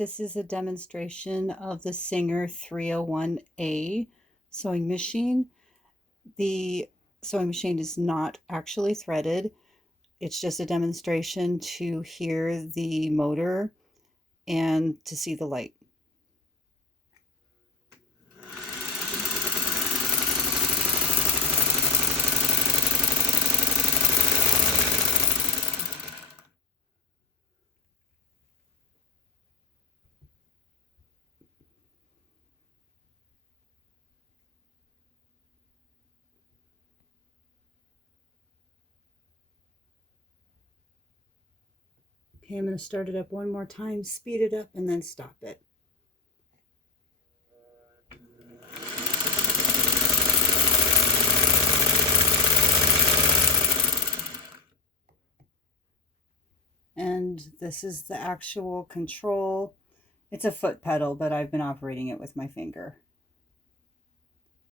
This is a demonstration of the Singer 301A sewing machine. The sewing machine is not actually threaded. It's just a demonstration to hear the motor and to see the light. Okay, I'm going to start it up one more time, speed it up, and then stop it. And this is the actual control. It's a foot pedal, but I've been operating it with my finger.